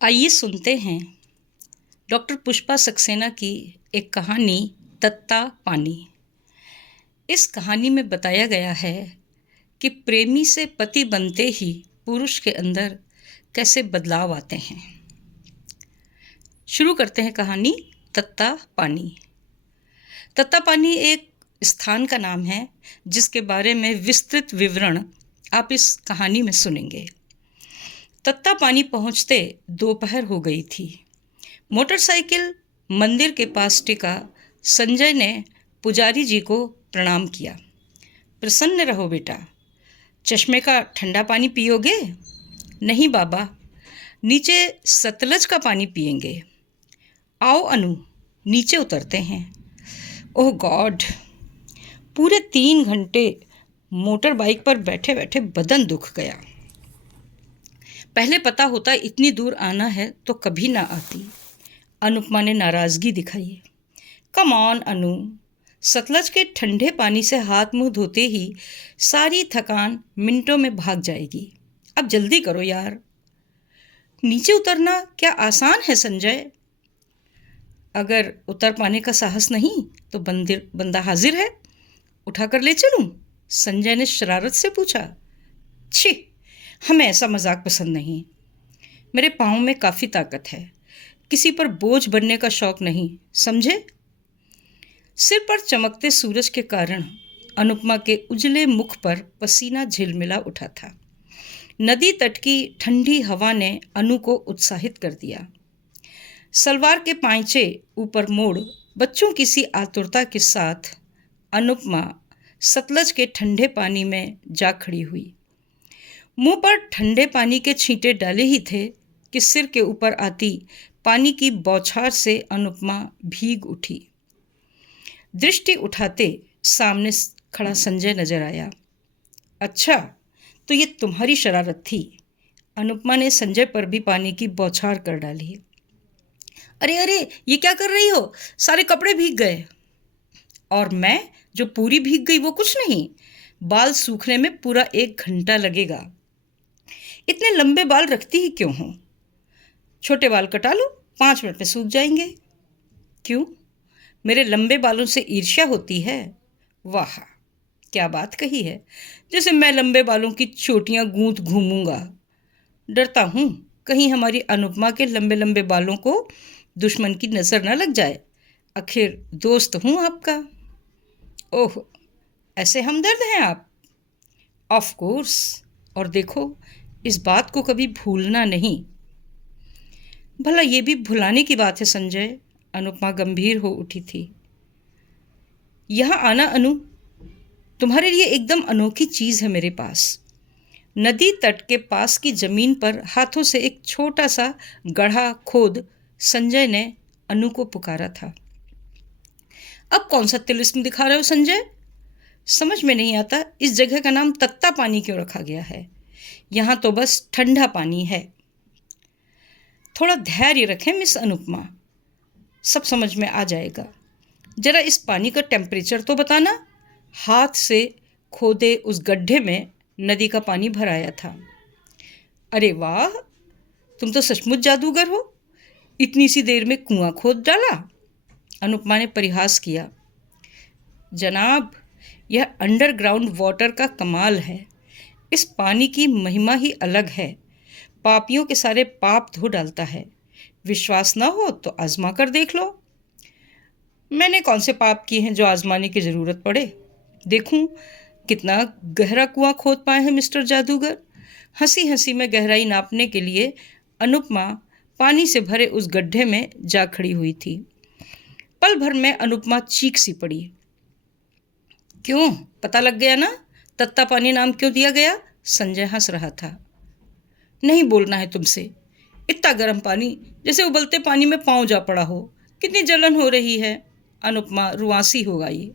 आइए सुनते हैं डॉक्टर पुष्पा सक्सेना की एक कहानी तत्ता पानी। इस कहानी में बताया गया है कि प्रेमी से पति बनते ही पुरुष के अंदर कैसे बदलाव आते हैं। शुरू करते हैं कहानी तत्ता पानी। तत्ता पानी एक स्थान का नाम है जिसके बारे में विस्तृत विवरण आप इस कहानी में सुनेंगे। तत्ता पानी पहुंचते दोपहर हो गई थी। मोटरसाइकिल मंदिर के पास टिका संजय ने पुजारी जी को प्रणाम किया। प्रसन्न रहो बेटा, चश्मे का ठंडा पानी पियोगे? नहीं बाबा, नीचे सतलज का पानी पिएंगे। आओ अनु, नीचे उतरते हैं। ओह गॉड, पूरे 3 घंटे मोटर बाइक पर बैठे बैठे बदन दुख गया। पहले पता होता इतनी दूर आना है तो कभी ना आती। अनुपमा ने नाराज़गी दिखाई। कम ऑन अनु, सतलज के ठंडे पानी से हाथ मुंह धोते ही सारी थकान मिनटों में भाग जाएगी। अब जल्दी करो यार। नीचे उतरना क्या आसान है संजय? अगर उतर पाने का साहस नहीं तो बंदा हाजिर है, उठा कर ले चलूं? संजय ने शरारत से पूछा। छी, हमें ऐसा मजाक पसंद नहीं। मेरे पाँव में काफ़ी ताकत है, किसी पर बोझ बनने का शौक नहीं, समझे? सिर पर चमकते सूरज के कारण अनुपमा के उजले मुख पर पसीना झिलमिला उठा था। नदी तट की ठंडी हवा ने अनु को उत्साहित कर दिया। सलवार के पांचे ऊपर मोड़ बच्चों की सी आतुरता के साथ अनुपमा सतलज के ठंडे पानी में जा खड़ी हुई। मुंह पर ठंडे पानी के छींटे डाले ही थे कि सिर के ऊपर आती पानी की बौछार से अनुपमा भीग उठी। दृष्टि उठाते सामने खड़ा संजय नजर आया। अच्छा, तो ये तुम्हारी शरारत थी? अनुपमा ने संजय पर भी पानी की बौछार कर डाली। अरे अरे, ये क्या कर रही हो? सारे कपड़े भीग गए। और मैं जो पूरी भीग गई वो कुछ नहीं, बाल सूखने में पूरा 1 घंटा लगेगा। इतने लंबे बाल रखती ही क्यों हो? छोटे बाल कटा लो, 5 मिनट में सूख जाएंगे। क्यों, मेरे लंबे बालों से ईर्ष्या होती है? वाह, क्या बात कही है, जैसे मैं लंबे बालों की चोटियां गूंथ घूमूंगा। डरता हूँ कहीं हमारी अनुपमा के लंबे लंबे बालों को दुश्मन की नज़र न लग जाए। आखिर दोस्त हूँ आपका। ओह, ऐसे हमदर्द हैं आप? Of course. और देखो, इस बात को कभी भूलना नहीं। भला ये भी भुलाने की बात है संजय? अनुपमा गंभीर हो उठी थी। यहाँ आना अनु, तुम्हारे लिए एकदम अनोखी चीज़ है मेरे पास। नदी तट के पास की जमीन पर हाथों से एक छोटा सा गड्ढा खोद संजय ने अनु को पुकारा था। अब कौन सा तिलिस्म दिखा रहे हो संजय? समझ में नहीं आता इस जगह का नाम तत्ता पानी क्यों रखा गया है। यहाँ तो बस ठंडा पानी है। थोड़ा धैर्य रखें मिस अनुपमा, सब समझ में आ जाएगा। जरा इस पानी का टेम्परेचर तो बताना। हाथ से खोदे उस गड्ढे में नदी का पानी भराया था। अरे वाह, तुम तो सचमुच जादूगर हो, इतनी सी देर में कुआं खोद डाला। अनुपमा ने परिहास किया। जनाब, यह अंडरग्राउंड वाटर का कमाल है। इस पानी की महिमा ही अलग है, पापियों के सारे पाप धो डालता है। विश्वास ना हो तो आजमा कर देख लो। मैंने कौन से पाप किए हैं जो आजमाने की ज़रूरत पड़े? देखूं कितना गहरा कुआं खोद पाए हैं मिस्टर जादूगर। हंसी हंसी में गहराई नापने के लिए अनुपमा पानी से भरे उस गड्ढे में जा खड़ी हुई थी। पल भर में अनुपमा चीख सी पड़ी। क्यों, पता लग गया ना तत्ता पानी नाम क्यों दिया गया? संजय हंस रहा था। नहीं बोलना है तुमसे। इतना गर्म पानी, जैसे उबलते पानी में पाँव जा पड़ा हो। कितनी जलन हो रही है। अनुपमा रुआंसी हो गई।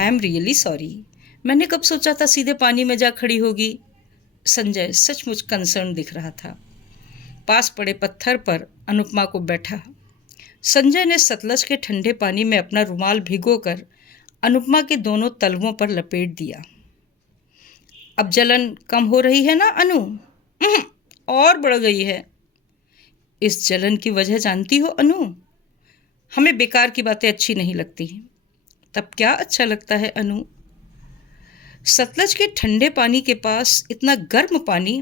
आई एम रियली सॉरी, मैंने कब सोचा था सीधे पानी में जा खड़ी होगी। संजय सचमुच कंसर्न दिख रहा था। पास पड़े पत्थर पर अनुपमा को बैठा। संजय ने सतलज के ठंडे पानी में अपना रुमाल भिगोकर अनुपमा के दोनों तलवों पर लपेट दिया। अब जलन कम हो रही है ना अनु? और बढ़ गई है। इस जलन की वजह जानती हो अनु? हमें बेकार की बातें अच्छी नहीं लगती। तब क्या अच्छा लगता है अनु? सतलज के ठंडे पानी के पास इतना गर्म पानी।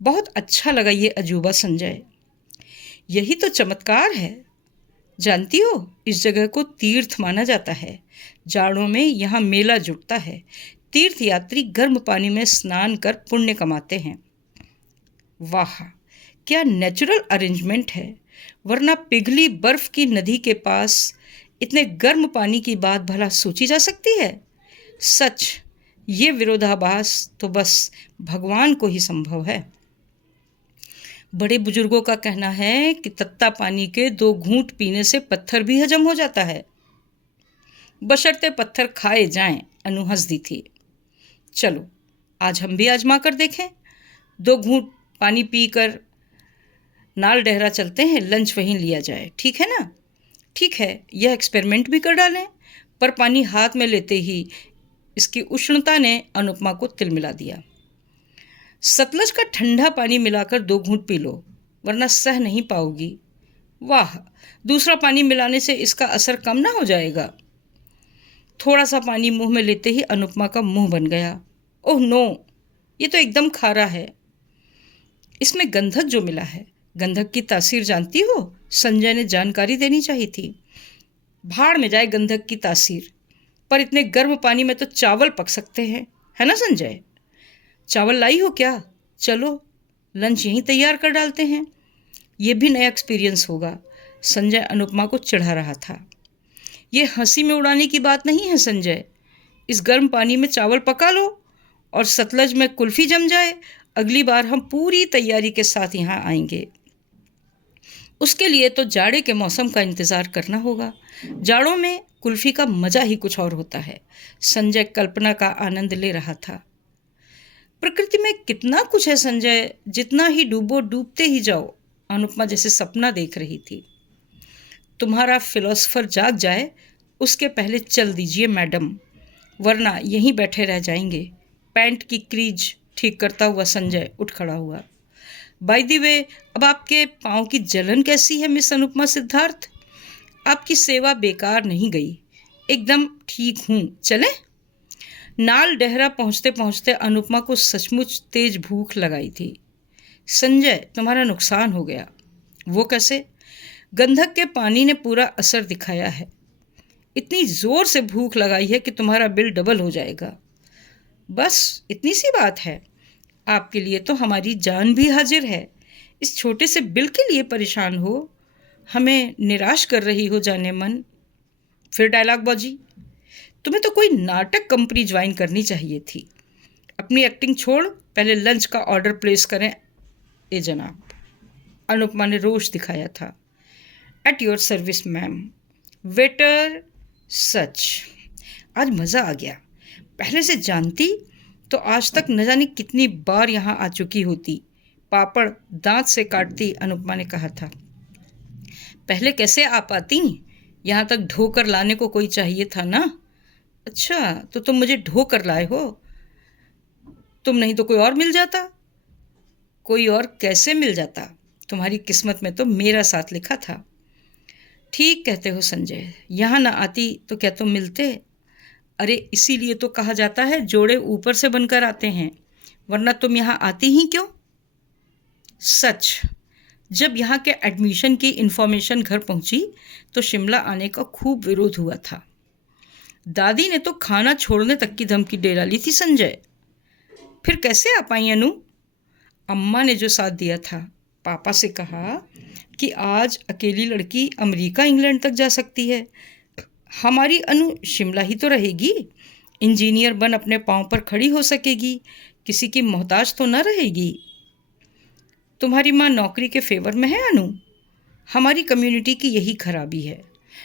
बहुत अच्छा लगा ये अजूबा संजय। यही तो चमत्कार है। जानती हो, इस जगह को तीर्थ माना जाता है। जाड़ों में यहाँ मेला जुटता है। तीर्थ यात्री गर्म पानी में स्नान कर पुण्य कमाते हैं। वाह, क्या नेचुरल अरेंजमेंट है। वरना पिघली बर्फ की नदी के पास इतने गर्म पानी की बात भला सोची जा सकती है? सच, ये विरोधाभास तो बस भगवान को ही संभव है। बड़े बुजुर्गों का कहना है कि तत्ता पानी के 2 घूंट पीने से पत्थर भी हजम हो जाता है। बशर्ते पत्थर खाए जाएं, अनु हंस दी थी। चलो, आज हम भी आजमा कर देखें। 2 घूंट पानी पीकर नाल डहरा चलते हैं, लंच वहीं लिया जाए, ठीक है ना? ठीक है, यह एक्सपेरिमेंट भी कर डालें। पर पानी हाथ में लेते ही इसकी उष्णता ने अनुपमा को तिलमिला दिया। सतलज का ठंडा पानी मिलाकर 2 घूंट पी लो, वरना सह नहीं पाओगी। वाह, दूसरा पानी मिलाने से इसका असर कम ना हो जाएगा? थोड़ा सा पानी मुंह में लेते ही अनुपमा का मुंह बन गया। ओह नो, ये तो एकदम खारा है। इसमें गंधक जो मिला है, गंधक की तासीर जानती हो? संजय ने जानकारी देनी चाहिए थी। भाड़ में जाए गंधक की तासीर। पर इतने गर्म पानी में तो चावल पक सकते हैं, है ना संजय? चावल लाई हो क्या? चलो, लंच यहीं तैयार कर डालते हैं। ये भी नया एक्सपीरियंस होगा। संजय अनुपमा को चिढ़ा रहा था। ये हंसी में उड़ाने की बात नहीं है संजय। इस गर्म पानी में चावल पका लो और सतलज में कुल्फ़ी जम जाए। अगली बार हम पूरी तैयारी के साथ यहाँ आएंगे। उसके लिए तो जाड़े के मौसम का इंतज़ार करना होगा। जाड़ों में कुल्फ़ी का मज़ा ही कुछ और होता है। संजय कल्पना का आनंद ले रहा था। प्रकृति में कितना कुछ है संजय, जितना ही डूबो डूबते ही जाओ। अनुपमा जैसे सपना देख रही थी। तुम्हारा फिलोसफर जाग जाए उसके पहले चल दीजिए मैडम, वरना यहीं बैठे रह जाएंगे। पैंट की क्रीज ठीक करता हुआ संजय उठ खड़ा हुआ। बाय द वे, अब आपके पाँव की जलन कैसी है मिस अनुपमा सिद्धार्थ? आपकी सेवा बेकार नहीं गई, एकदम ठीक हूँ। चलें? नाल डहरा पहुँचते पहुँचते अनुपमा को सचमुच तेज भूख लगाई थी। संजय, तुम्हारा नुकसान हो गया। वो कैसे? गंधक के पानी ने पूरा असर दिखाया है। इतनी ज़ोर से भूख लगाई है कि तुम्हारा बिल डबल हो जाएगा। बस इतनी सी बात है। आपके लिए तो हमारी जान भी हाजिर है। इस छोटे से बिल के लिए परेशान हो, हमें निराश कर रही हो जाने मन। फिर डायलॉग बाजी। तुम्हें तो कोई नाटक कंपनी ज्वाइन करनी चाहिए थी। अपनी एक्टिंग छोड़, पहले लंच का ऑर्डर प्लेस करें। ए जनाब, अनुपमा ने रोष दिखाया था। At your service ma'am. Waiter. सच, आज मज़ा आ गया। पहले से जानती तो आज तक न जाने कितनी बार यहाँ आ चुकी होती। पापड़ दांत से काटती, अनुपमा ने कहा था। पहले कैसे आ पाती? यहाँ तक ढोकर लाने को कोई चाहिए था ना? अच्छा, तो तुम मुझे ढोकर लाए हो। तुम नहीं तो कोई और मिल जाता। कोई और कैसे मिल जाता? तुम्हारी किस्मत में तो मेरा साथ लिखा था। ठीक कहते हो संजय, यहाँ ना आती तो क्या तुम मिलते? अरे इसीलिए तो कहा जाता है जोड़े ऊपर से बनकर आते हैं, वरना तुम यहाँ आती ही क्यों? सच, जब यहाँ के एडमिशन की इन्फॉर्मेशन घर पहुँची तो शिमला आने का खूब विरोध हुआ था। दादी ने तो खाना छोड़ने तक की धमकी दे डाली थी संजय। फिर कैसे आ पाई अनु? अम्मा ने जो साथ दिया था। पापा से कहा कि आज अकेली लड़की अमेरिका इंग्लैंड तक जा सकती है। हमारी अनु शिमला ही तो रहेगी। इंजीनियर बन अपने पाँव पर खड़ी हो सकेगी, किसी की मोहताज तो न रहेगी। तुम्हारी माँ नौकरी के फेवर में है अनु। हमारी कम्युनिटी की यही खराबी है,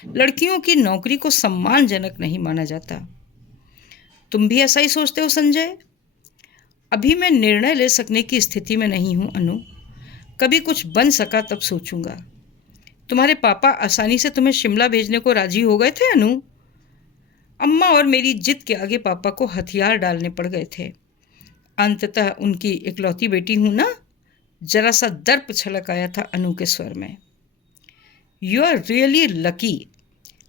लड़कियों की नौकरी को सम्मानजनक नहीं माना जाता। तुम भी ऐसा ही सोचते हो संजय? अभी मैं निर्णय ले सकने की स्थिति में नहीं हूँ अनु। कभी कुछ बन सका तब सोचूंगा। तुम्हारे पापा आसानी से तुम्हें शिमला भेजने को राजी हो गए थे अनु? अम्मा और मेरी जिद के आगे पापा को हथियार डालने पड़ गए थे। अंततः उनकी इकलौती बेटी हूँ ना, जरा सा दर्प छलक आया था अनु के स्वर में। यू आर रियली लकी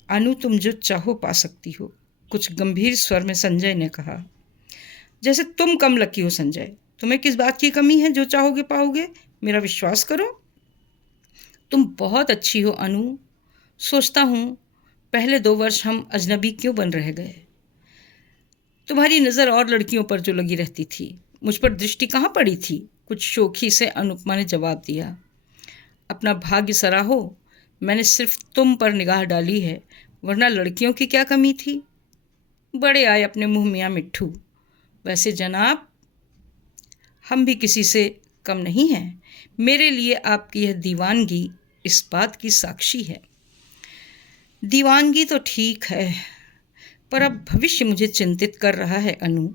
अनु, तुम जो चाहो पा सकती हो, कुछ गंभीर स्वर में संजय ने कहा। जैसे तुम कम लकी हो संजय, तुम्हें किस बात की कमी है? जो चाहोगे पाओगे, मेरा विश्वास करो। तुम बहुत अच्छी हो अनु। सोचता हूँ पहले 2 वर्ष हम अजनबी क्यों बन रह गए। तुम्हारी नज़र और लड़कियों पर जो लगी रहती थी, मुझ पर दृष्टि कहाँ पड़ी थी? कुछ शोखी से अनुपमा ने जवाब दिया। अपना भाग्य सराहो, मैंने सिर्फ तुम पर निगाह डाली है, वरना लड़कियों की क्या कमी थी? बड़े आए अपने मुँह मियाँ मिट्ठू। वैसे जनाब, हम भी किसी से कम नहीं हैं। मेरे लिए आपकी यह दीवानगी इस बात की साक्षी है। दीवानगी तो ठीक है, पर अब भविष्य मुझे चिंतित कर रहा है अनु।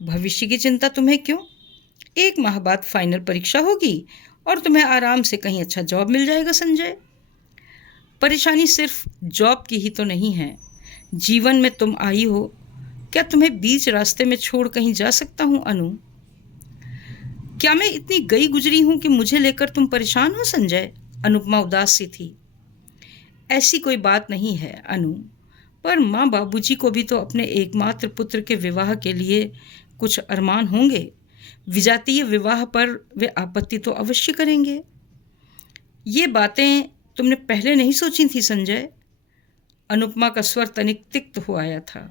भविष्य की चिंता तुम्हें क्यों? 1 माह बाद फाइनल परीक्षा होगी और तुम्हें आराम से कहीं अच्छा जॉब मिल जाएगा संजय। परेशानी सिर्फ जॉब की ही तो नहीं है। जीवन में तुम आई हो, क्या तुम्हें बीच रास्ते में छोड़ कहीं जा सकता हूँ अनु? क्या मैं इतनी गई गुजरी हूँ कि मुझे लेकर तुम परेशान हो संजय? अनुपमा उदास सी थी। ऐसी कोई बात नहीं है अनु, पर माँ बाबूजी को भी तो अपने एकमात्र पुत्र के विवाह के लिए कुछ अरमान होंगे। विजातीय विवाह पर वे आपत्ति तो अवश्य करेंगे। ये बातें तुमने पहले नहीं सोची थी संजय? अनुपमा का स्वर तनिक तिक्त हो आया था।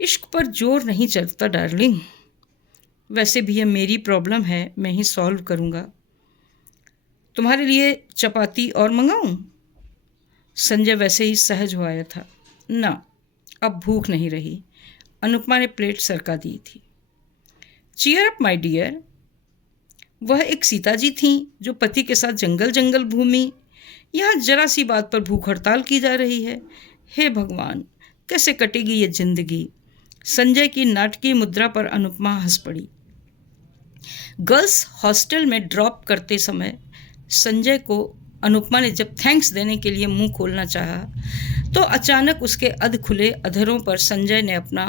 इश्क पर जोर नहीं चलता डार्लिंग। वैसे भी यह मेरी प्रॉब्लम है, मैं ही सॉल्व करूँगा। तुम्हारे लिए चपाती और मंगाऊं? संजय वैसे ही सहज हो आया था। ना, अब भूख नहीं रही। अनुपमा ने प्लेट सरका दी थी। Cheer up my dear. वह एक सीता जी थीं जो पति के साथ जंगल जंगल घूमी। यहाँ जरा सी बात पर भूख हड़ताल की जा रही है। हे भगवान, कैसे कटेगी ये जिंदगी? संजय की नाटकीय मुद्रा पर अनुपमा हंस पड़ी। गर्ल्स हॉस्टल में ड्रॉप करते समय संजय को अनुपमा ने जब थैंक्स देने के लिए मुंह खोलना चाहा, तो अचानक उसके अध खुले अधरों पर संजय ने अपना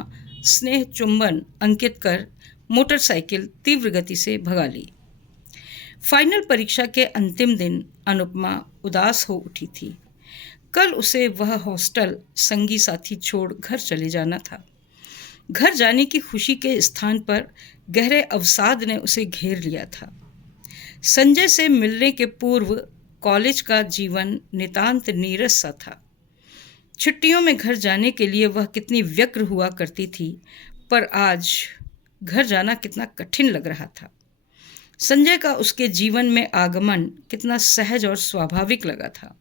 स्नेह चुंबन अंकित कर मोटरसाइकिल तीव्र गति से भगा ली। फाइनल परीक्षा के अंतिम दिन अनुपमा उदास हो उठी थी। कल उसे वह हॉस्टल संगी साथी छोड़ घर चले जाना था। घर जाने की खुशी के स्थान पर गहरे अवसाद ने उसे घेर लिया था। संजय से मिलने के पूर्व कॉलेज का जीवन नितांत नीरस सा था। छुट्टियों में घर जाने के लिए वह कितनी व्यग्र हुआ करती थी, पर आज घर जाना कितना कठिन लग रहा था। संजय का उसके जीवन में आगमन कितना सहज और स्वाभाविक लगा था।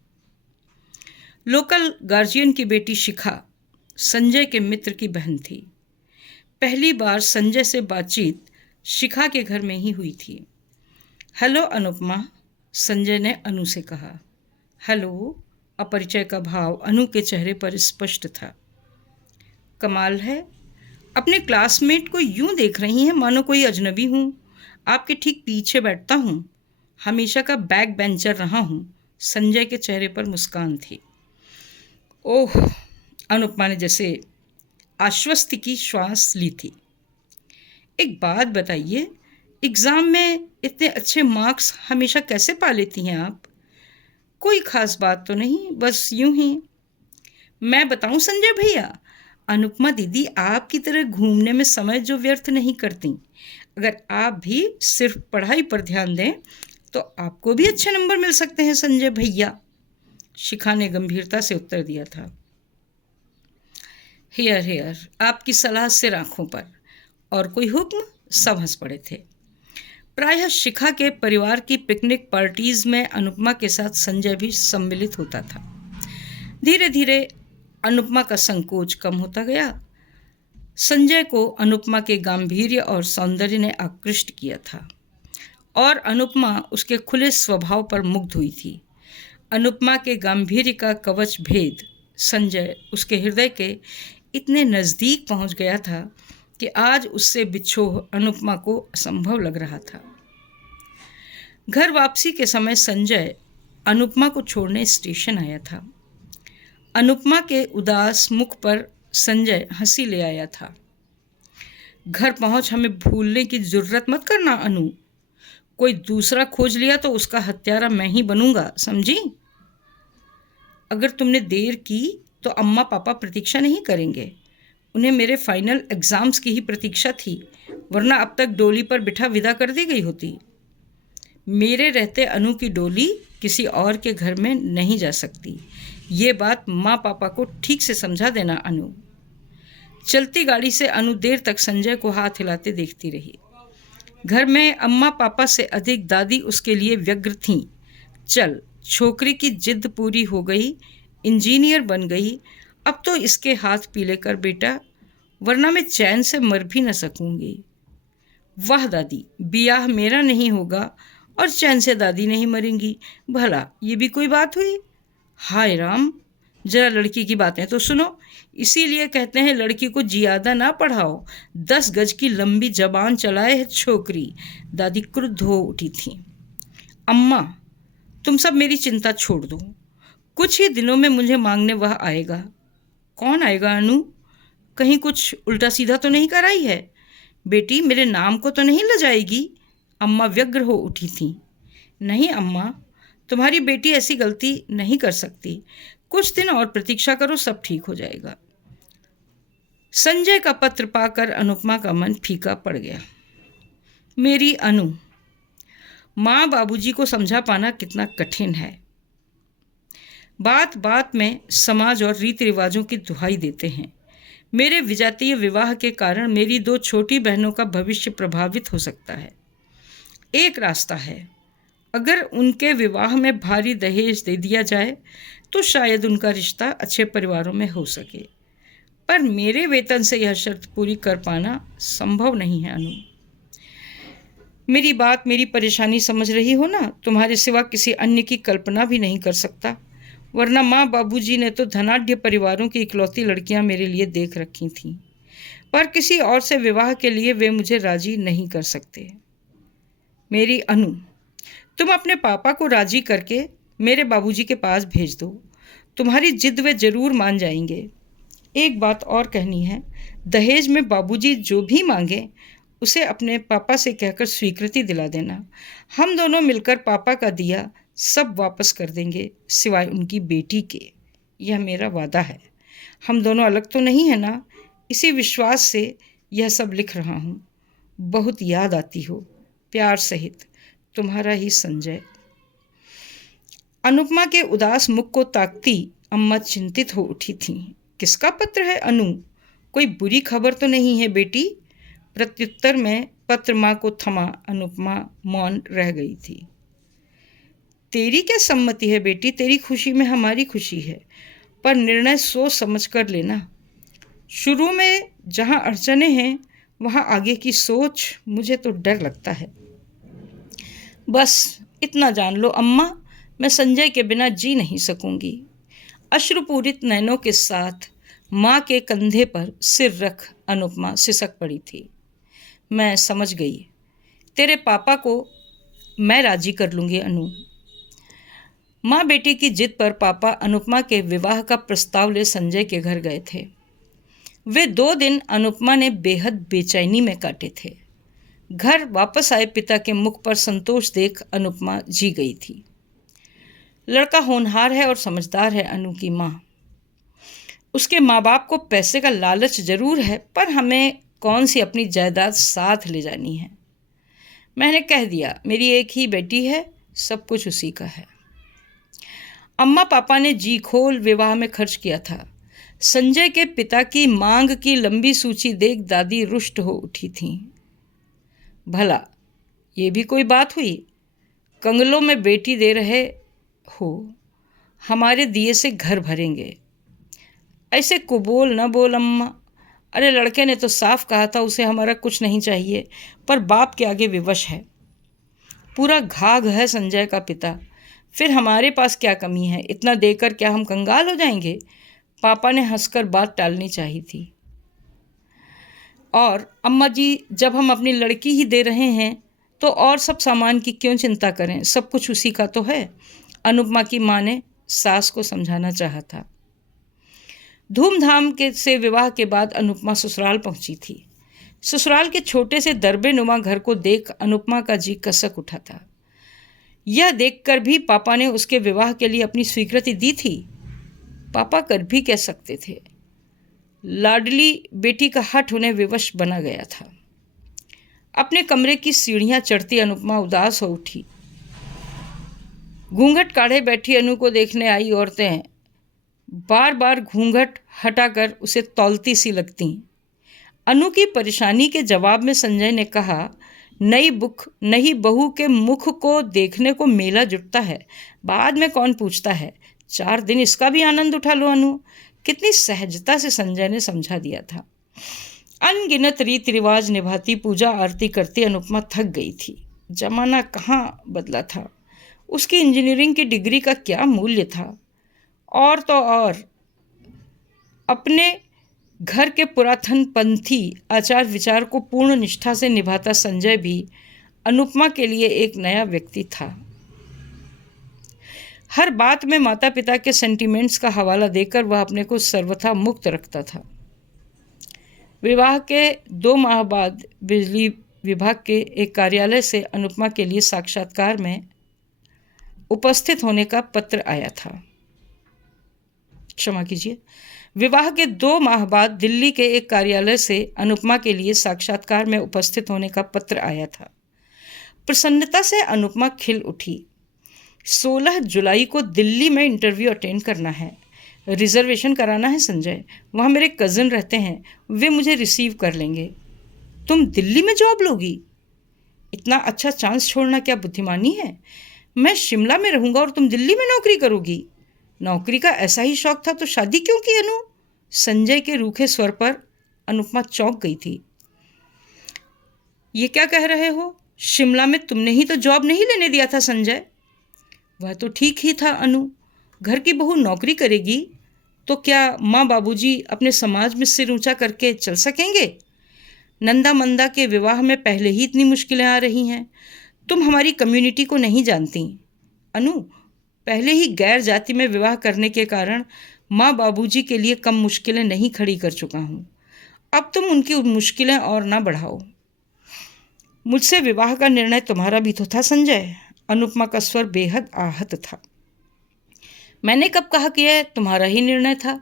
लोकल गार्जियन की बेटी शिखा संजय के मित्र की बहन थी। पहली बार संजय से बातचीत शिखा के घर में ही हुई थी। हेलो अनुपमा, संजय ने अनु से कहा। हेलो, अपरिचय का भाव अनु के चेहरे पर स्पष्ट था। कमाल है, अपने क्लासमेट को यूं देख रही हैं मानो कोई अजनबी हूँ। आपके ठीक पीछे बैठता हूँ, हमेशा का बैक बेंचर रहा हूँ। संजय के चेहरे पर मुस्कान थी। ओह, अनुपमा ने जैसे आश्वस्ति की श्वास ली थी। एक बात बताइए, एग्ज़ाम में इतने अच्छे मार्क्स हमेशा कैसे पा लेती हैं आप? कोई ख़ास बात तो नहीं, बस यूं ही। मैं बताऊं संजय भैया, अनुपमा दीदी आपकी तरह घूमने में समय जो व्यर्थ नहीं करती। अगर आप भी सिर्फ पढ़ाई पर ध्यान दें तो आपको भी अच्छे नंबर मिल सकते हैं संजय भैया, शिखा ने गंभीरता से उत्तर दिया था। हियर हियर, आपकी सलाह सिर आँखों पर। और कोई हुक्म? सब हंस पड़े थे। प्रायः शिखा के परिवार की पिकनिक पार्टीज़ में अनुपमा के साथ संजय भी सम्मिलित होता था। धीरे धीरे अनुपमा का संकोच कम होता गया। संजय को अनुपमा के गांभीर्य और सौंदर्य ने आकृष्ट किया था और अनुपमा उसके खुले स्वभाव पर मुग्ध हुई थी। अनुपमा के गांभीर्य का कवच भेद संजय उसके हृदय के इतने नज़दीक पहुंच गया था कि आज उससे बिछोह अनुपमा को असंभव लग रहा था। घर वापसी के समय संजय अनुपमा को छोड़ने स्टेशन आया था। अनुपमा के उदास मुख पर संजय हंसी ले आया था। घर पहुंच हमें भूलने की ज़रूरत मत करना अनु। कोई दूसरा खोज लिया तो उसका हत्यारा मैं ही बनूंगा, समझी? अगर तुमने देर की तो अम्मा पापा प्रतीक्षा नहीं करेंगे। उन्हें मेरे फाइनल एग्ज़ाम्स की ही प्रतीक्षा थी, वरना अब तक डोली पर बिठा विदा कर दी गई होती। मेरे रहते अनु की डोली किसी और के घर में नहीं जा सकती। ये बात माँ पापा को ठीक से समझा देना अनु। चलती गाड़ी से अनु देर तक संजय को हाथ हिलाते देखती रही। घर में अम्मा पापा से अधिक दादी उसके लिए व्यग्र थीं। चल, छोकरी की जिद पूरी हो गई, इंजीनियर बन गई, अब तो इसके हाथ पीले कर बेटा, वरना मैं चैन से मर भी न सकूंगी। वाह दादी, बियाह मेरा नहीं होगा और चैन से दादी नहीं मरेंगी, भला ये भी कोई बात हुई? हाय राम, जरा लड़की की बातें तो सुनो। इसीलिए कहते हैं लड़की को जियादा ना पढ़ाओ, 10 गज की लंबी जबान चलाए है छोकरी। दादी क्रुद्ध हो उठी थी। अम्मा, तुम सब मेरी चिंता छोड़ दो, कुछ ही दिनों में मुझे मांगने वह आएगा। कौन आएगा अनु? कहीं कुछ उल्टा सीधा तो नहीं कराई है? बेटी, मेरे नाम को तो नहीं लजाएगी? अम्मा व्यग्र हो उठी थी। नहीं अम्मा, तुम्हारी बेटी ऐसी गलती नहीं कर सकती। कुछ दिन और प्रतीक्षा करो, सब ठीक हो जाएगा। संजय का पत्र पाकर अनुपमा का मन फीका पड़ गया। मेरी अनु, माँ बाबूजी को समझा पाना कितना कठिन है। बात बात में समाज और रीति रिवाजों की दुहाई देते हैं। मेरे विजातीय विवाह के कारण मेरी 2 छोटी बहनों का भविष्य प्रभावित हो सकता है। एक रास्ता है, अगर उनके विवाह में भारी दहेज दे दिया जाए तो शायद उनका रिश्ता अच्छे परिवारों में हो सके, पर मेरे वेतन से यह शर्त पूरी कर पाना संभव नहीं है अनु। मेरी बात, मेरी परेशानी समझ रही हो ना? तुम्हारे सिवा किसी अन्य की कल्पना भी नहीं कर सकता, वरना माँ बाबूजी ने तो धनाढ्य परिवारों की इकलौती लड़कियां मेरे लिए देख रखी थीं, पर किसी और से विवाह के लिए वे मुझे राजी नहीं कर सकते। मेरी अनु, तुम अपने पापा को राजी करके मेरे बाबूजी के पास भेज दो, तुम्हारी जिद वे जरूर मान जाएंगे। एक बात और कहनी है, दहेज में बाबूजी जो भी मांगे उसे अपने पापा से कहकर स्वीकृति दिला देना। हम दोनों मिलकर पापा का दिया सब वापस कर देंगे, सिवाय उनकी बेटी के। यह मेरा वादा है। हम दोनों अलग तो नहीं है ना? इसी विश्वास से यह सब लिख रहा हूँ। बहुत याद आती हो। प्यार सहित, तुम्हारा ही संजय। अनुपमा के उदास मुख को ताकती अम्मा चिंतित हो उठी थीं। किसका पत्र है अनु? कोई बुरी खबर तो नहीं है बेटी? प्रत्युत्तर में पत्र माँ को थमा अनुपमा मौन रह गई थी। तेरी क्या सम्मति है बेटी? तेरी खुशी में हमारी खुशी है, पर निर्णय सोच समझ कर लेना। शुरू में जहाँ अड़चने हैं वहाँ आगे की सोच, मुझे तो डर लगता है। बस इतना जान लो अम्मा, मैं संजय के बिना जी नहीं सकूंगी। अश्रुपूरित नैनों के साथ माँ के कंधे पर सिर रख अनुपमा सिसक पड़ी थी। मैं समझ गई, तेरे पापा को मैं राजी कर लूँगी अनु। माँ बेटी की जिद पर पापा अनुपमा के विवाह का प्रस्ताव ले संजय के घर गए थे। वे 2 दिन अनुपमा ने बेहद बेचैनी में काटे थे। घर वापस आए पिता के मुख पर संतोष देख अनुपमा जी गई थी। लड़का होनहार है और समझदार है अनु की माँ। उसके माँ बाप को पैसे का लालच जरूर है, पर हमें कौन सी अपनी जायदाद साथ ले जानी है। मैंने कह दिया, मेरी एक ही बेटी है, सब कुछ उसी का है। अम्मा पापा ने जी खोल विवाह में खर्च किया था। संजय के पिता की मांग की लंबी सूची देख दादी रुष्ट हो उठी थीं। भला ये भी कोई बात हुई? कंगलों में बेटी दे रहे हो, हमारे दिए से घर भरेंगे। ऐसे कुबोल न बोल अम्मा। अरे लड़के ने तो साफ कहा था उसे हमारा कुछ नहीं चाहिए, पर बाप के आगे विवश है। पूरा घाघ है संजय का पिता, फिर हमारे पास क्या कमी है? इतना देकर क्या हम कंगाल हो जाएंगे? पापा ने हंसकर बात टालनी चाहिए थी। और अम्मा जी, जब हम अपनी लड़की ही दे रहे हैं तो और सब सामान की क्यों चिंता करें? सब कुछ उसी का तो है। अनुपमा की माँ ने सास को समझाना चाहा था। धूमधाम के से विवाह के बाद अनुपमा ससुराल पहुंची थी। ससुराल के छोटे से दरबे नुमा घर को देख अनुपमा का जी कसक उठा था। यह देखकर भी पापा ने उसके विवाह के लिए अपनी स्वीकृति दी थी। पापा कर भी कह सकते थे। लाडली बेटी का हठ उन्हें विवश बना गया था। अपने कमरे की सीढ़ियां चढ़ती अनुपमा उदास हो उठी। घूंघट काढ़े बैठी अनु को देखने आई औरतें बार बार घूंघट हटाकर उसे तौलती सी लगती। अनु की परेशानी के जवाब में संजय ने कहा, नई बहू के मुख को देखने को मेला जुटता है, बाद में कौन पूछता है। 4 दिन इसका भी आनंद उठा लो अनु। कितनी सहजता से संजय ने समझा दिया था। अनगिनत रीति रिवाज निभाती, पूजा आरती करती अनुपमा थक गई थी। जमाना कहाँ बदला था। उसकी इंजीनियरिंग की डिग्री का क्या मूल्य था। और तो और अपने घर के पुरातनपंथी आचार विचार को पूर्ण निष्ठा से निभाता संजय भी अनुपमा के लिए एक नया व्यक्ति था। हर बात में माता पिता के सेंटिमेंट्स का हवाला देकर वह अपने को सर्वथा मुक्त रखता था। विवाह के 2 माह बाद बिजली विभाग के एक कार्यालय से अनुपमा के लिए साक्षात्कार में उपस्थित होने का पत्र आया था। क्षमा कीजिए, विवाह के 2 माह बाद दिल्ली के एक कार्यालय से अनुपमा के लिए साक्षात्कार में उपस्थित होने का पत्र आया था। प्रसन्नता से अनुपमा खिल उठी। 16 जुलाई को दिल्ली में इंटरव्यू अटेंड करना है। रिजर्वेशन कराना है संजय। वहाँ मेरे कज़न रहते हैं, वे मुझे रिसीव कर लेंगे। तुम दिल्ली में जॉब लोगी? इतना अच्छा चांस छोड़ना क्या बुद्धिमानी है? मैं शिमला में रहूँगा और तुम दिल्ली में नौकरी करोगी। नौकरी का ऐसा ही शौक था तो शादी क्यों की अनु? संजय के रूखे स्वर पर अनुपमा चौंक गई थी। ये क्या कह रहे हो? शिमला में तुमने ही तो जॉब नहीं लेने दिया था संजय। वह तो ठीक ही था अनु। घर की बहू नौकरी करेगी तो क्या माँ बाबूजी अपने समाज में सिर ऊंचा करके चल सकेंगे? नंदा मंदा के विवाह में पहले ही इतनी मुश्किलें आ रही हैं। तुम हमारी कम्युनिटी को नहीं जानती अनु। पहले ही गैर जाति में विवाह करने के कारण माँ बाबूजी के लिए कम मुश्किलें नहीं खड़ी कर चुका हूँ। अब तुम उनकी मुश्किलें और ना बढ़ाओ। मुझसे विवाह का निर्णय तुम्हारा भी तो था संजय। अनुपमा का स्वर बेहद आहत था। मैंने कब कहा कि यह तुम्हारा ही निर्णय था?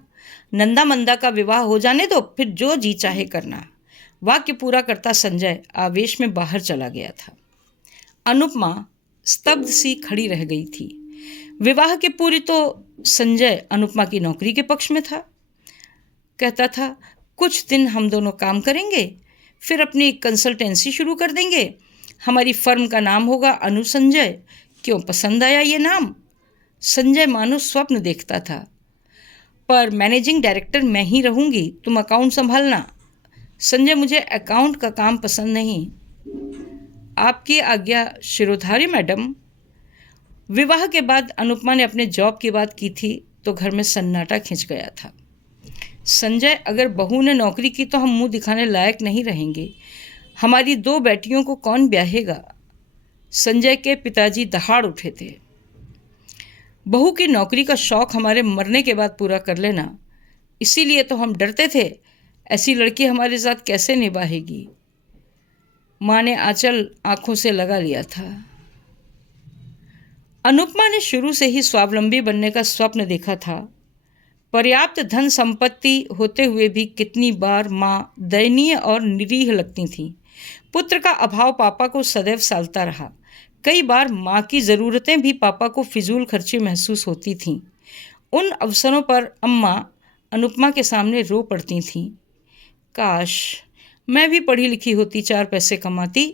नंदा मंदा का विवाह हो जाने दो, फिर जो जी चाहे करना। वाक्य पूरा करता संजय आवेश में बाहर चला गया था। अनुपमा स्तब्ध सी खड़ी रह गई थी। विवाह के पूर्व तो संजय अनुपमा की नौकरी के पक्ष में था। कहता था, कुछ दिन हम दोनों काम करेंगे, फिर अपनी कंसल्टेंसी शुरू कर देंगे। हमारी फर्म का नाम होगा अनु संजय। क्यों पसंद आया ये नाम? संजय मानो स्वप्न देखता था। पर मैनेजिंग डायरेक्टर मैं ही रहूँगी, तुम अकाउंट संभालना। संजय, मुझे अकाउंट का काम पसंद नहीं। आपकी आज्ञा शिरोधार्य मैडम। विवाह के बाद अनुपमा ने अपने जॉब की बात की थी तो घर में सन्नाटा खिंच गया था। संजय, अगर बहू ने नौकरी की तो हम मुंह दिखाने लायक नहीं रहेंगे। हमारी 2 बेटियों को कौन ब्याहेगा? संजय के पिताजी दहाड़ उठे थे। बहू की नौकरी का शौक हमारे मरने के बाद पूरा कर लेना, इसीलिए तो हम डरते थे। ऐसी लड़की हमारे साथ कैसे निभाएगी? माँ ने आंचल आंखों से लगा लिया था। अनुपमा ने शुरू से ही स्वावलंबी बनने का स्वप्न देखा था। पर्याप्त धन संपत्ति होते हुए भी कितनी बार माँ दयनीय और निरीह लगती थीं। पुत्र का अभाव पापा को सदैव सालता रहा। कई बार माँ की ज़रूरतें भी पापा को फिजूल खर्ची महसूस होती थीं। उन अवसरों पर अम्मा अनुपमा के सामने रो पड़ती थीं। काश मैं भी पढ़ी लिखी होती, 4 पैसे कमाती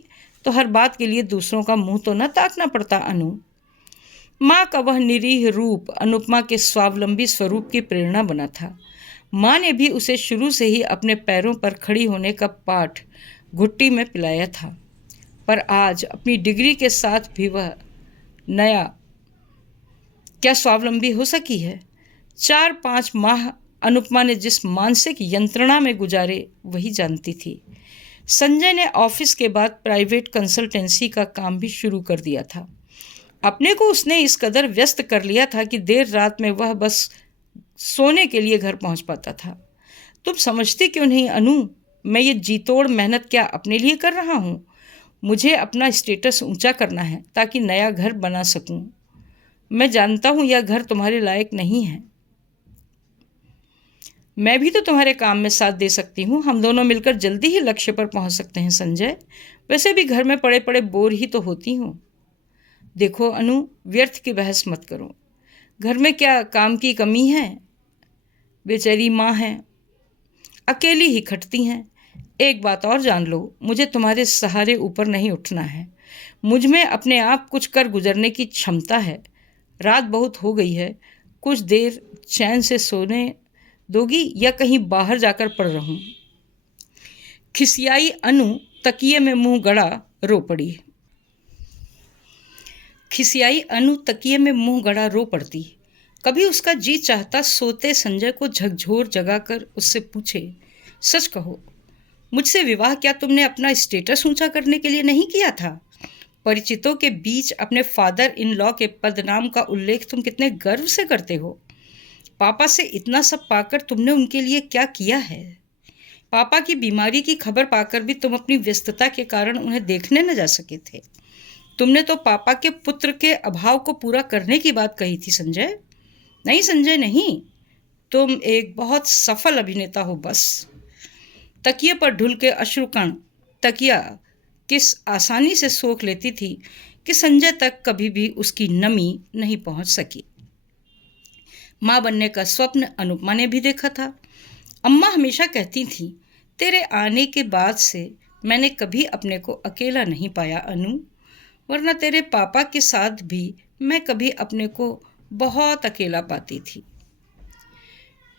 तो हर बात के लिए दूसरों का मुंह तो न ताकना पड़ता अनु। माँ का वह निरीह रूप अनुपमा के स्वावलंबी स्वरूप की प्रेरणा बना था। माँ ने भी उसे शुरू से ही अपने पैरों पर खड़ी होने का पाठ घुट्टी में पिलाया था। पर आज अपनी डिग्री के साथ भी वह नया क्या स्वावलंबी हो सकी है? 4-5 माह अनुपमा ने जिस मानसिक यंत्रणा में गुजारे वही जानती थी। संजय ने ऑफिस के बाद प्राइवेट कंसल्टेंसी का काम भी शुरू कर दिया था। अपने को उसने इस कदर व्यस्त कर लिया था कि देर रात में वह बस सोने के लिए घर पहुंच पाता था। तुम समझती क्यों नहीं अनु? मैं ये जी तोड़ मेहनत क्या अपने लिए कर रहा हूँ? मुझे अपना स्टेटस ऊंचा करना है ताकि नया घर बना सकूं। मैं जानता हूँ यह घर तुम्हारे लायक नहीं है। मैं भी तो तुम्हारे काम में साथ दे सकती हूँ। हम दोनों मिलकर जल्दी ही लक्ष्य पर पहुँच सकते हैं संजय। वैसे भी घर में पड़े पड़े बोर ही तो होती हूँ। देखो अनु, व्यर्थ की बहस मत करो। घर में क्या काम की कमी है? बेचारी माँ है, अकेली ही खटती हैं। एक बात और जान लो, मुझे तुम्हारे सहारे ऊपर नहीं उठना है। मुझ में अपने आप कुछ कर गुजरने की क्षमता है। रात बहुत हो गई है, कुछ देर चैन से सोने दोगी या कहीं बाहर जाकर पड़ रहूं? खिसियाई अनु तकिए में मुंह गड़ा रो पड़ी। खिसियाई अनु तकिए में मुंह गड़ा रो पड़ती। कभी उसका जी चाहता सोते संजय को झकझोर जगाकर उससे पूछे, सच कहो, मुझसे विवाह क्या तुमने अपना स्टेटस ऊंचा करने के लिए नहीं किया था? परिचितों के बीच अपने फादर इन लॉ के पदनाम का उल्लेख तुम कितने गर्व से करते हो। पापा से इतना सब पाकर तुमने उनके लिए क्या किया है? पापा की बीमारी की खबर पाकर भी तुम अपनी व्यस्तता के कारण उन्हें देखने न जा सके थे। तुमने तो पापा के पुत्र के अभाव को पूरा करने की बात कही थी संजय। नहीं संजय नहीं, तुम एक बहुत सफल अभिनेता हो बस। तकिए पर ढुल के अश्रुकण तकिया किस आसानी से सोख लेती थी कि संजय तक कभी भी उसकी नमी नहीं पहुंच सकी। माँ बनने का स्वप्न अनुपमा ने भी देखा था। अम्मा हमेशा कहती थी, तेरे आने के बाद से मैंने कभी अपने को अकेला नहीं पाया अनु, वरना तेरे पापा के साथ भी मैं कभी अपने को बहुत अकेला पाती थी।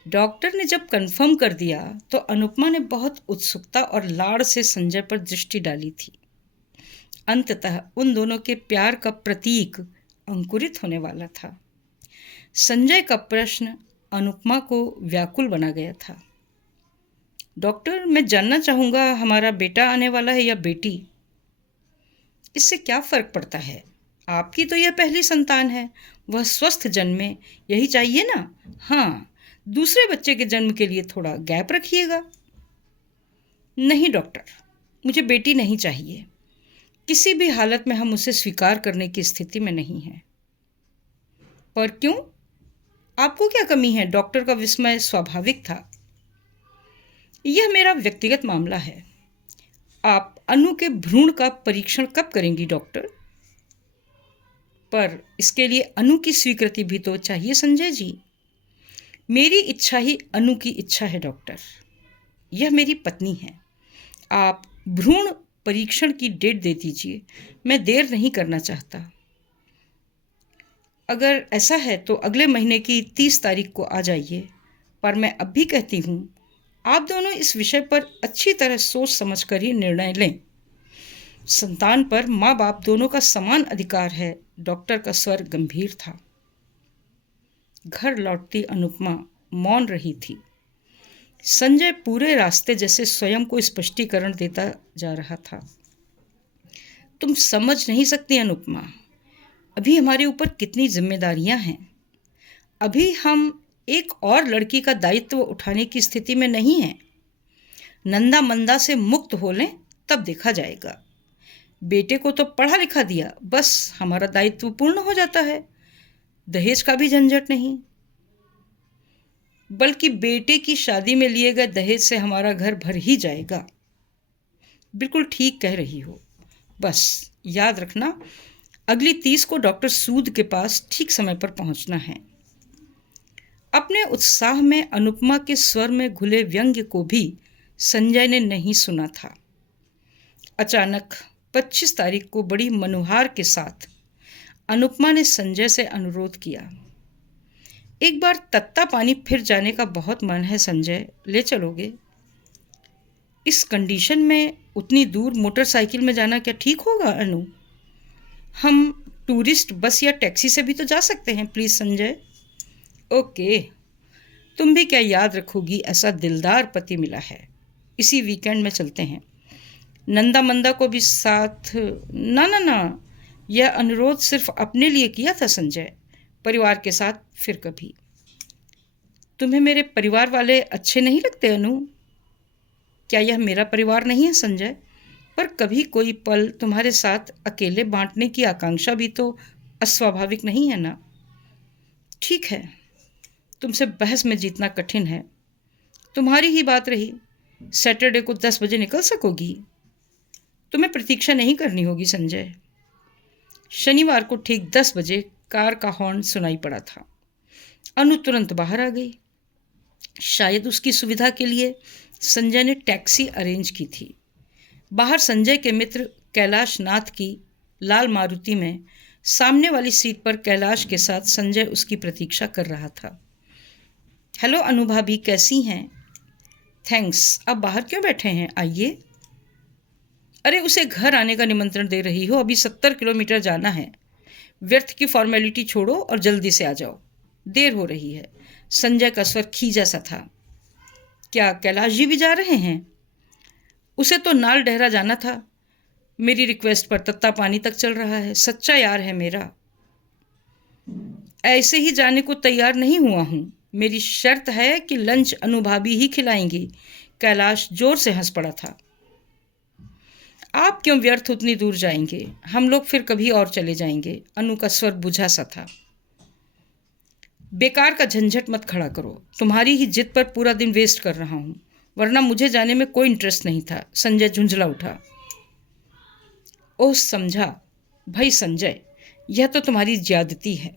डॉक्टर ने जब कंफर्म कर दिया तो अनुपमा ने बहुत उत्सुकता और लाड़ से संजय पर दृष्टि डाली थी। अंततः उन दोनों के प्यार का प्रतीक अंकुरित होने वाला था। संजय का प्रश्न अनुपमा को व्याकुल बना गया था। डॉक्टर, मैं जानना चाहूँगा, हमारा बेटा आने वाला है या बेटी? इससे क्या फ़र्क पड़ता है? आपकी तो यह पहली संतान है, वह स्वस्थ जन्मे, यही चाहिए ना? हाँ, दूसरे बच्चे के जन्म के लिए थोड़ा गैप रखिएगा। नहीं डॉक्टर, मुझे बेटी नहीं चाहिए। किसी भी हालत में हम उसे स्वीकार करने की स्थिति में नहीं हैं। पर क्यों? आपको क्या कमी है? डॉक्टर का विस्मय स्वाभाविक था। यह मेरा व्यक्तिगत मामला है। आप अनु के भ्रूण का परीक्षण कब करेंगी डॉक्टर? पर इसके लिए अनु की स्वीकृति भी तो चाहिए संजय जी। मेरी इच्छा ही अनु की इच्छा है डॉक्टर। यह मेरी पत्नी है। आप भ्रूण परीक्षण की डेट दे दीजिए, मैं देर नहीं करना चाहता। अगर ऐसा है तो अगले महीने की 30 तारीख को आ जाइए। पर मैं अब भी कहती हूँ, आप दोनों इस विषय पर अच्छी तरह सोच समझ कर ही निर्णय लें। संतान पर माँ बाप दोनों का समान अधिकार है। डॉक्टर का स्वर गंभीर था। घर लौटती अनुपमा मौन रही थी। संजय पूरे रास्ते जैसे स्वयं को स्पष्टीकरण देता जा रहा था। तुम समझ नहीं सकती अनुपमा, अभी हमारे ऊपर कितनी जिम्मेदारियां हैं। अभी हम एक और लड़की का दायित्व उठाने की स्थिति में नहीं हैं। नंदा मंदा से मुक्त हो लें तब देखा जाएगा। बेटे को तो पढ़ा लिखा दिया, बस हमारा दायित्व पूर्ण हो जाता है। दहेज का भी झंझट नहीं, बल्कि बेटे की शादी में लिए गए दहेज से हमारा घर भर ही जाएगा। बिल्कुल ठीक कह रही हो। बस याद रखना, अगली 30 को डॉक्टर सूद के पास ठीक समय पर पहुंचना है। अपने उत्साह में अनुपमा के स्वर में घुले व्यंग्य को भी संजय ने नहीं सुना था। अचानक 25 तारीख को बड़ी मनुहार के साथ अनुपमा ने संजय से अनुरोध किया, एक बार तत्ता पानी फिर जाने का बहुत मन है संजय, ले चलोगे? इस कंडीशन में उतनी दूर मोटरसाइकिल में जाना क्या ठीक होगा अनु? हम टूरिस्ट बस या टैक्सी से भी तो जा सकते हैं, प्लीज़ संजय। ओके, तुम भी क्या याद रखोगी, ऐसा दिलदार पति मिला है। इसी वीकेंड में चलते हैं। नंदा मंदा को भी साथ? ना ना ना, यह अनुरोध सिर्फ अपने लिए किया था संजय, परिवार के साथ फिर कभी। तुम्हें मेरे परिवार वाले अच्छे नहीं लगते अनु? क्या यह मेरा परिवार नहीं है संजय? पर कभी कोई पल तुम्हारे साथ अकेले बांटने की आकांक्षा भी तो अस्वाभाविक नहीं है ना? ठीक है, तुमसे बहस में जीतना कठिन है। तुम्हारी ही बात रही, सैटरडे को 10 बजे निकल सकोगी? तुम्हें प्रतीक्षा नहीं करनी होगी संजय। शनिवार को ठीक 10 बजे कार का हॉर्न सुनाई पड़ा था। अनु तुरंत बाहर आ गई। शायद उसकी सुविधा के लिए संजय ने टैक्सी अरेंज की थी। बाहर संजय के मित्र कैलाश नाथ की लाल मारुति में सामने वाली सीट पर कैलाश के साथ संजय उसकी प्रतीक्षा कर रहा था। हेलो अनु भाभी, कैसी हैं? थैंक्स। अब बाहर क्यों बैठे हैं? आइए। अरे, उसे घर आने का निमंत्रण दे रही हो? अभी 70 किलोमीटर जाना है। व्यर्थ की फॉर्मेलिटी छोड़ो और जल्दी से आ जाओ, देर हो रही है। संजय का स्वर खींचा सा था। क्या कैलाश जी भी जा रहे हैं? उसे तो नाल डहरा जाना था। मेरी रिक्वेस्ट पर तत्ता पानी तक चल रहा है। सच्चा यार है मेरा। ऐसे ही जाने को तैयार नहीं हुआ हूँ। मेरी शर्त है कि लंच अनुभवी ही खिलाएंगी। कैलाश जोर से हंस पड़ा था। आप क्यों व्यर्थ उतनी दूर जाएंगे? हम लोग फिर कभी और चले जाएंगे। अनु का स्वर बुझा सा था। बेकार का झंझट मत खड़ा करो। तुम्हारी ही जिद पर पूरा दिन वेस्ट कर रहा हूँ, वरना मुझे जाने में कोई इंटरेस्ट नहीं था। संजय झुंझला उठा। ओह समझा भाई संजय, यह तो तुम्हारी ज्यादती है।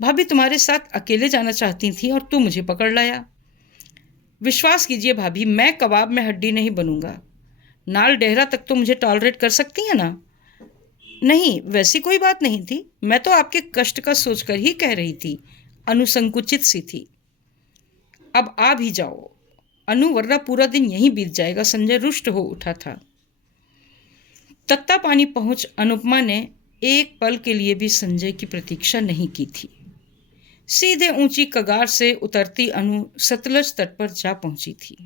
भाभी तुम्हारे साथ अकेले जाना चाहती थी और तू मुझे पकड़ लाया। विश्वास कीजिए भाभी, मैं कबाब में हड्डी नहीं बनूंगा। नाल डेहरा तक तो मुझे टॉलरेट कर सकती है ना? नहीं, वैसी कोई बात नहीं थी। मैं तो आपके कष्ट का सोचकर ही कह रही थी। अनु संकुचित सी थी। अब आ भी जाओ अनु, वरना पूरा दिन यहीं बीत जाएगा। संजय रुष्ट हो उठा था। तत्ता पानी पहुंच अनुपमा ने एक पल के लिए भी संजय की प्रतीक्षा नहीं की थी। सीधे ऊंची कगार से उतरती अनु सतलज तट पर जा पहुंची थी।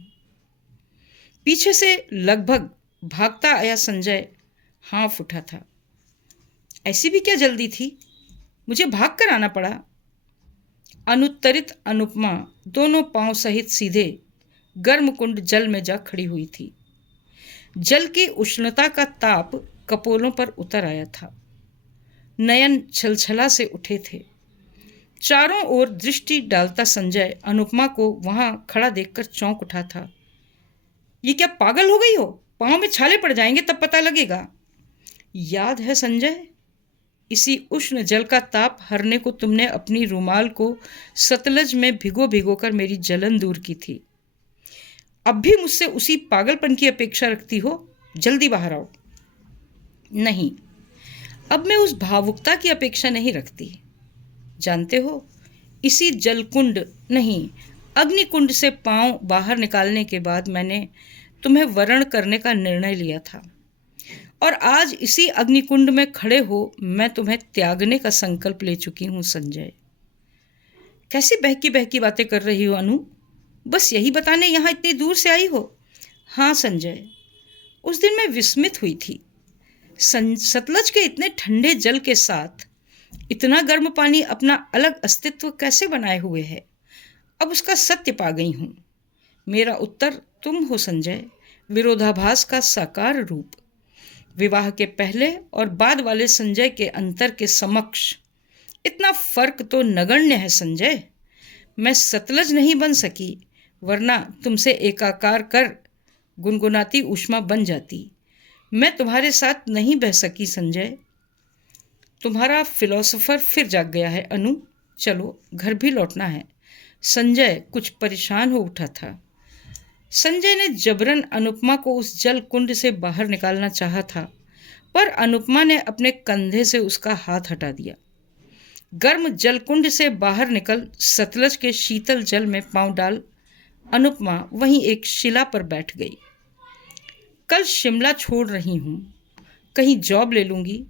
पीछे से लगभग भागता आया संजय हाँफ उठा था। ऐसी भी क्या जल्दी थी? मुझे भाग कर आना पड़ा। अनुत्तरित अनुपमा दोनों पांव सहित सीधे गर्म कुंड जल में जा खड़ी हुई थी। जल की उष्णता का ताप कपोलों पर उतर आया था। नयन छलछला से उठे थे। चारों ओर दृष्टि डालता संजय अनुपमा को वहां खड़ा देखकर चौंक उठा था। ये क्या पागल हो गई हो? पांव में छाले पड़ जाएंगे, तब पता लगेगा। याद है संजय, इसी उष्ण जल का ताप हरने को तुमने अपनी रुमाल को सतलज में भिगो भिगो कर मेरी जलन दूर की थी। अब भी मुझसे उसी पागलपन की अपेक्षा रखती हो? जल्दी बाहर आओ। नहीं, अब मैं उस भावुकता की अपेक्षा नहीं रखती। जानते हो, इसी जलकुंड नहीं, अग्निकुंड से पांव बाहर निकालने के बाद मैंने तुम्हें वरण करने का निर्णय लिया था, और आज इसी अग्निकुंड में खड़े हो मैं तुम्हें त्यागने का संकल्प ले चुकी हूं। संजय, कैसी बहकी बहकी बातें कर रही हो अनु? बस यही बताने यहाँ इतनी दूर से आई हो? हाँ संजय, उस दिन मैं विस्मित हुई थी। सतलज के इतने ठंडे जल के साथ इतना गर्म पानी अपना अलग अस्तित्व कैसे बनाए हुए है, अब उसका सत्य पा गई हूँ। मेरा उत्तर तुम हो संजय, विरोधाभास का साकार रूप। विवाह के पहले और बाद वाले संजय के अंतर के समक्ष इतना फर्क तो नगण्य है संजय। मैं सतलज नहीं बन सकी, वरना तुमसे एकाकार कर गुनगुनाती ऊष्मा बन जाती। मैं तुम्हारे साथ नहीं बह सकी संजय। तुम्हारा फिलोसोफर फिर जाग गया है अनु, चलो घर भी लौटना है। संजय कुछ परेशान हो उठा था। संजय ने जबरन अनुपमा को उस जल कुंड से बाहर निकालना चाहा था, पर अनुपमा ने अपने कंधे से उसका हाथ हटा दिया। गर्म जलकुंड से बाहर निकल सतलज के शीतल जल में पांव डाल अनुपमा वहीं एक शिला पर बैठ गई। कल शिमला छोड़ रही हूँ, कहीं जॉब ले लूँगी।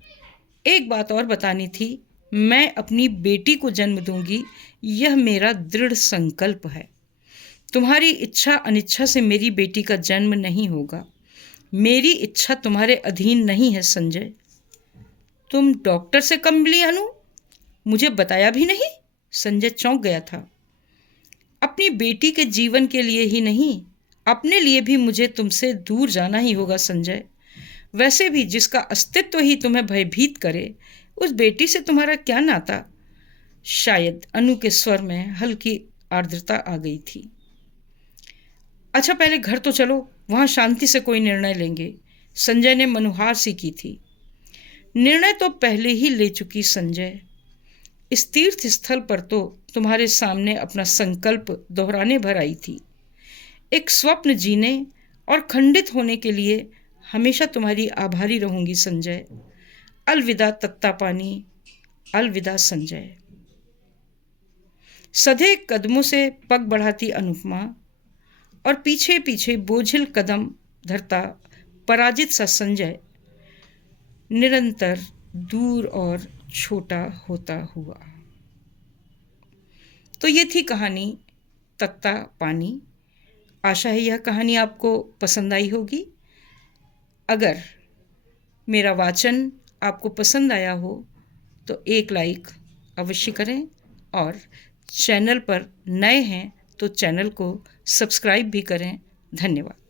एक बात और बतानी थी, मैं अपनी बेटी को जन्म दूंगी, यह मेरा दृढ़ संकल्प है। तुम्हारी इच्छा अनिच्छा से मेरी बेटी का जन्म नहीं होगा। मेरी इच्छा तुम्हारे अधीन नहीं है संजय। तुम डॉक्टर से कम मिली अनु? मुझे बताया भी नहीं? संजय चौंक गया था। अपनी बेटी के जीवन के लिए ही नहीं, अपने लिए भी मुझे तुमसे दूर जाना ही होगा संजय। वैसे भी जिसका अस्तित्व ही तुम्हें भयभीत करे, उस बेटी से तुम्हारा क्या नाता? शायद अनु के स्वर में हल्की आर्द्रता आ गई थी। अच्छा पहले घर तो चलो, वहां शांति से कोई निर्णय लेंगे, संजय ने मनुहार सी की थी। निर्णय तो पहले ही ले चुकी संजय। इस तीर्थ स्थल पर तो तुम्हारे सामने अपना संकल्प दोहराने भर आई थी। एक स्वप्न जीने और खंडित होने के लिए हमेशा तुम्हारी आभारी रहूंगी संजय। अलविदा तत्ता पानी, अलविदा संजय। सधे कदमों से पग बढ़ाती अनुपमा और पीछे पीछे बोझिल कदम धरता पराजित सा संजय निरंतर दूर और छोटा होता हुआ। तो ये थी कहानी तत्ता पानी। आशा है यह कहानी आपको पसंद आई होगी। अगर मेरा वाचन आपको पसंद आया हो तो एक लाइक अवश्य करें, और चैनल पर नए हैं तो चैनल को सब्सक्राइब भी करें। धन्यवाद।